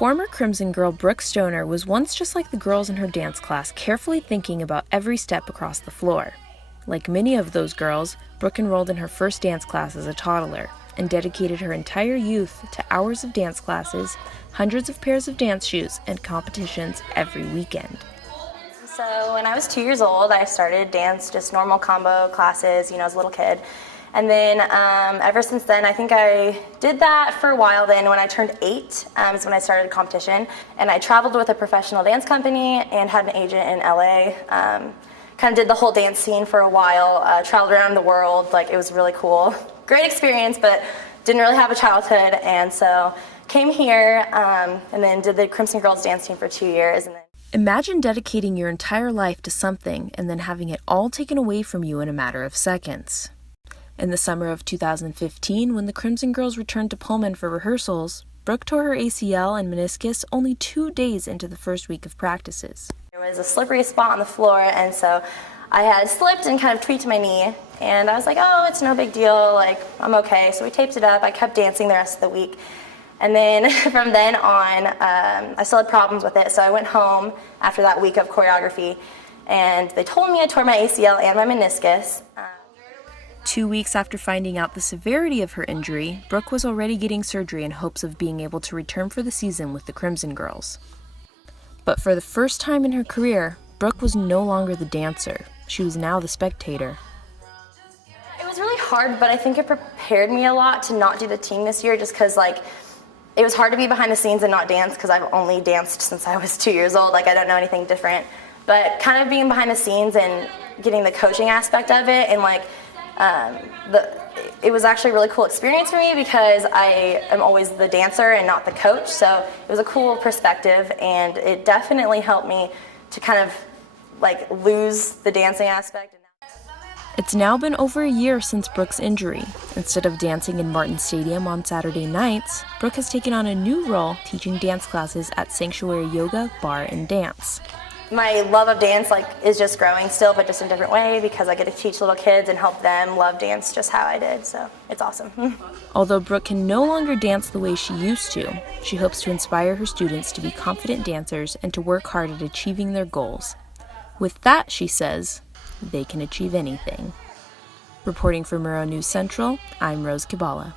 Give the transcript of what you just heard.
Former Crimson girl Brooke Stoner was once just like the girls in her dance class, carefully thinking about every step across the floor. Like many of those girls, Brooke enrolled in her first dance class as a toddler and dedicated her entire youth to hours of dance classes, hundreds of pairs of dance shoes, and competitions every weekend. So when I was 2 years old, I started dance, just normal combo classes, as a little kid. And then ever since then, I think I did that for a while. Then when I turned 8 is when I started competition. And I traveled with a professional dance company and had an agent in LA. Kind of did the whole dance scene for a while, traveled around the world. It was really cool. Great experience, but didn't really have a childhood. And so came here and then did the Crimson Girls dance team for 2 years. And then Imagine dedicating your entire life to something and then having it all taken away from you in a matter of seconds. In the summer of 2015, when the Crimson Girls returned to Pullman for rehearsals, Brooke tore her ACL and meniscus only 2 days into the first week of practices. There was a slippery spot on the floor, and so I had slipped and kind of tweaked my knee, and I was like, oh, it's no big deal, I'm okay. So we taped it up. I kept dancing the rest of the week. And then from then on, I still had problems with it, so I went home after that week of choreography, and they told me I tore my ACL and my meniscus. 2 weeks after finding out the severity of her injury, Brooke was already getting surgery in hopes of being able to return for the season with the Crimson Girls. But for the first time in her career, Brooke was no longer the dancer. She was now the spectator. It was really hard, but I think it prepared me a lot to not do the team this year, just because it was hard to be behind the scenes and not dance, because I've only danced since I was 2 years old. I don't know anything different. But kind of being behind the scenes and getting the coaching aspect of it, and it was actually a really cool experience for me, because I am always the dancer and not the coach. So it was a cool perspective, and it definitely helped me to kind of lose the dancing aspect. It's now been over a year since Brooke's injury. Instead of dancing in Martin Stadium on Saturday nights, Brooke has taken on a new role teaching dance classes at Sanctuary Yoga Bar and Dance. My love of dance is just growing still, but just in a different way, because I get to teach little kids and help them love dance just how I did, so it's awesome. Although Brooke can no longer dance the way she used to, she hopes to inspire her students to be confident dancers and to work hard at achieving their goals. With that, she says, they can achieve anything. Reporting for Murrow News Central, I'm Rose Kabbalah.